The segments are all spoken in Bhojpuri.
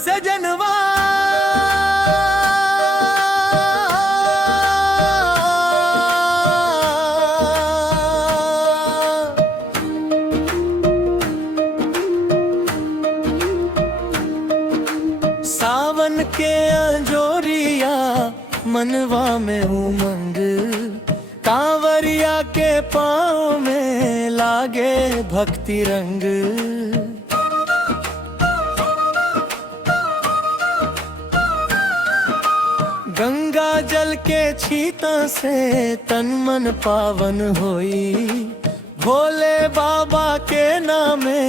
सजनवा सावन के अंजोरिया मनवा में उमंग, कांवरिया के पाँव में लागे भक्ति रंग। गंगा जल के छींटा से तन मन पावन होई, भोले बाबा के नामे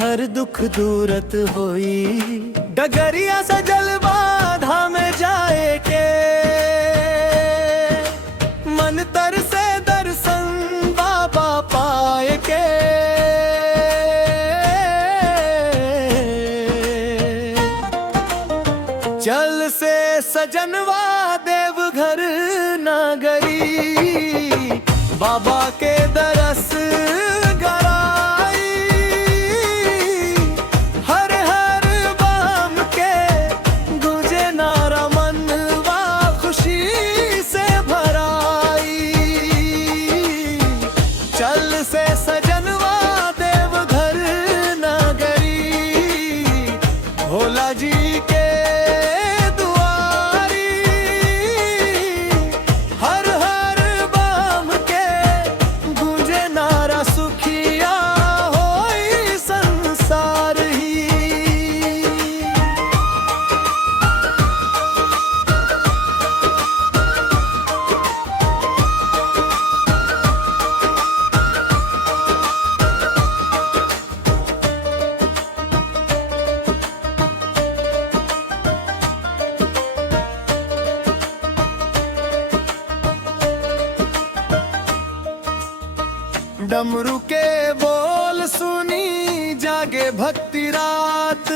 हर दुख दूरत होई। डगरिया सजल बाधा में जाए के मन तर से दर्शन बाबा पाए के। चल से सजनवा देवघर नागरी, बाबा के दरस गराई। हर हर बाम के गुजे नारा मनवा खुशी से भराई। चल से सजनवा देवघर नागरी, भोला जी के डमरू के बोल सुनी जागे भक्ति रात,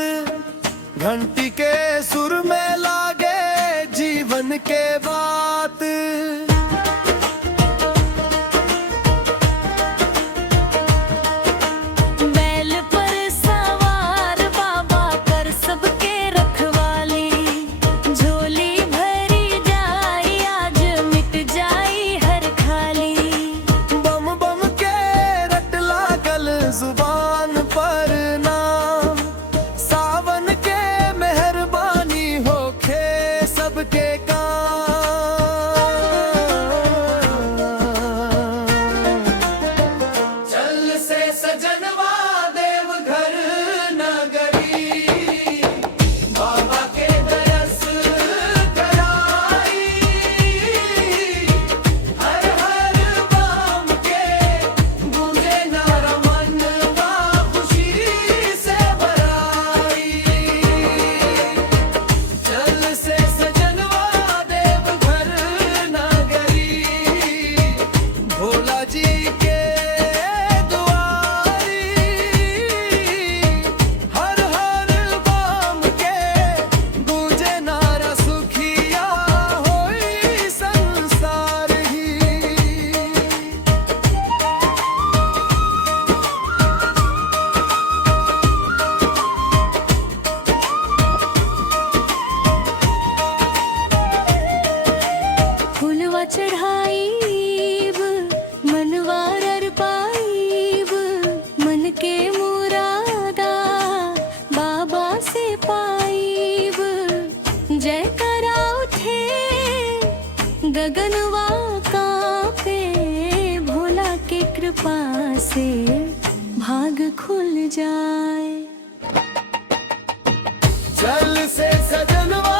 घंटी के सुर में लागे जीवन के बात। बैल पर सवार बाबा कर सबके रखवाली, झोली भरी जाई आज मिट जाई हर खाली। जुबान पर नाम सावन के मेहरबानी होखे सबके काम। चल से सजनवा देवघर नगरी, बाबा के दरस कराई। हर हर बाम के गूंजे नारा चढ़ाईब मनवार पाईब, मन के मुरादा बाबा से पाईब। जय करा उठे गगनवा कांपे, भोला के कृपा से भाग खुल जाए। चल से सजनवा